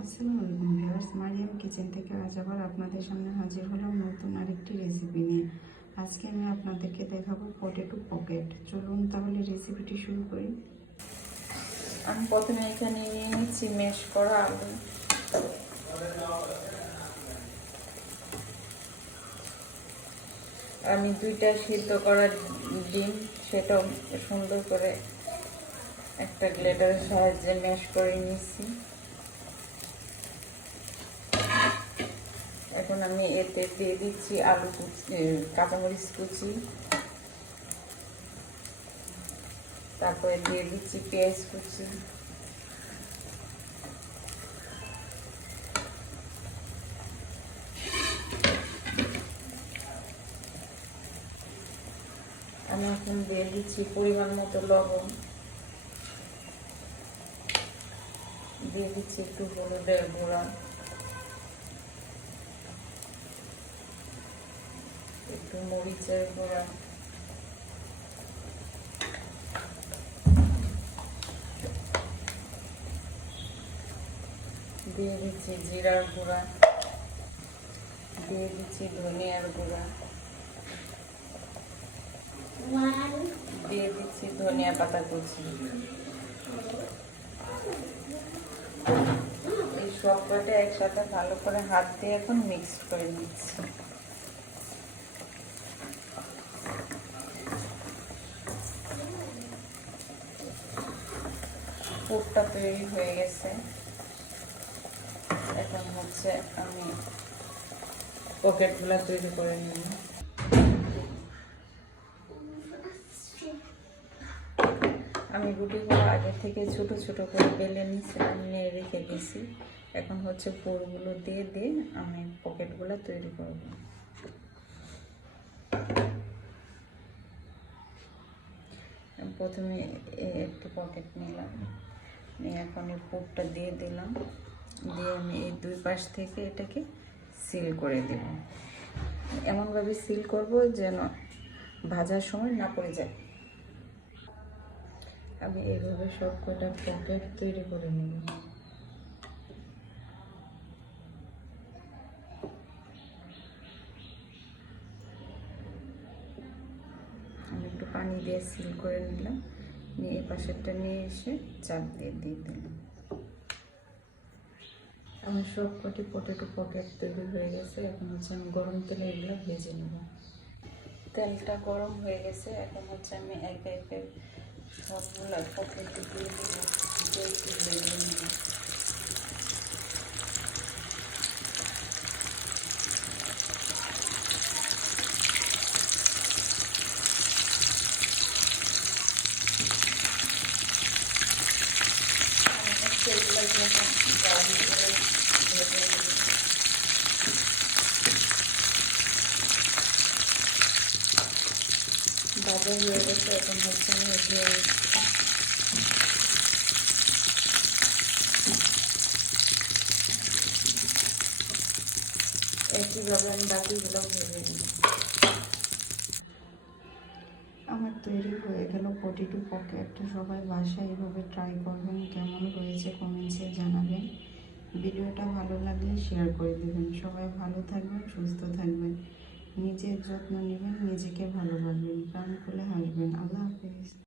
আসসালামু আলাইকুম viewers, Mariam kitchen থেকে আজ আবার আপনাদের সামনে হাজির হলাম নতুন আরেকটি রেসিপি নিয়ে। আজকে আমি আপনাদেরকে দেখাবো পটেটো পকেট। চলুন তাহলে রেসিপিটি শুরু করি। আমি প্রথমে এখানে নিয়ে নিচ্ছি ম্যাশ করা আলু। আমি 2টা সিদ্ধ করা ডিম সেটাও সুন্দর করে একটা গ্রেটারের সাহায্যে ম্যাশ করে নিচ্ছি। এখন আমি এতে দিয়ে দিচ্ছি আলু কুচি, কাঁচামরিচ কুচি, তারপরে দিয়ে দিচ্ছি পেঁয়াজ কুচি, আমি এখন দিয়ে দিচ্ছি পরিমাণ মতো লবণ, দিয়ে দিচ্ছি একটু হলুদের গুঁড়া, একটু মরিচের গুঁড়া, দিয়ে দিচ্ছি জিরার গুঁড়া, দিয়ে দিচ্ছি ধনিয়ার গুঁড়া, দিয়ে দিচ্ছি ধনিয়া পাতা কুচি। এই সব কটা একসাথে ভালো করে হাত দিয়ে এখন মিক্স করে নিচ্ছি। পুরটা তৈরি হয়ে গেছে। এখন হচ্ছে আমি পকেটগুলো তৈরি করে নিব। আমি রুটিগুলো আগে থেকে ছোট ছোট করে বেলে নিয়েছিলাম, নিয়ে রেখে দিয়েছি। এখন হচ্ছে পুরগুলো দিয়ে দিয়ে আমি পকেটগুলো তৈরি করব। প্রথমে একটু পকেট নিলাম, নিয়ে এখন এই পুরটা দিয়ে দিলাম, দিয়ে আমি এই 2 পাশ থেকে এটাকে সিল করে দেব। এমনভাবে সিল করব যেন ভাজার সময় না পড়ে যায়। আমি এইভাবে সব কটা পকেট তৈরি করে নেব। আমি একটু পানি দিয়ে সিল করে নিলাম, নিয়ে এই পাশেরটা নিয়ে এসে চাপ দিয়ে দিয়ে দিলাম। আমার সব কটি পটেটো পকেট তৈরি হয়ে গেছে। এখন হচ্ছে আমি গরম তেলে এগুলো ভেজে নেব। তেলটা গরম হয়ে গেছে। এখন হচ্ছে আমি একে একে সবগুলো পকেট দিয়ে দিব, দিয়ে একটু ভেজে নেব। ভাজা হয়ে গেছে। এখন হচ্ছে আমি উঠিয়ে একইভাবে আমি বাকিগুলো ভেজে নিই। আমার তৈরি হয়ে গেল পটেটো পকেট। সবাই বাসায় এভাবে ট্রাই করবেন, কেমন হয়েছে কমেন্টসে জানাবেন। ভিডিওটা ভালো লাগলে শেয়ার করে দেবেন। সবাই ভালো থাকবেন, সুস্থ থাকবেন, নিজের যত্ন নেবেন, নিজেকে ভালোবাসবেন, প্রাণ খুলে হাসবেন। আল্লাহ হাফিজ।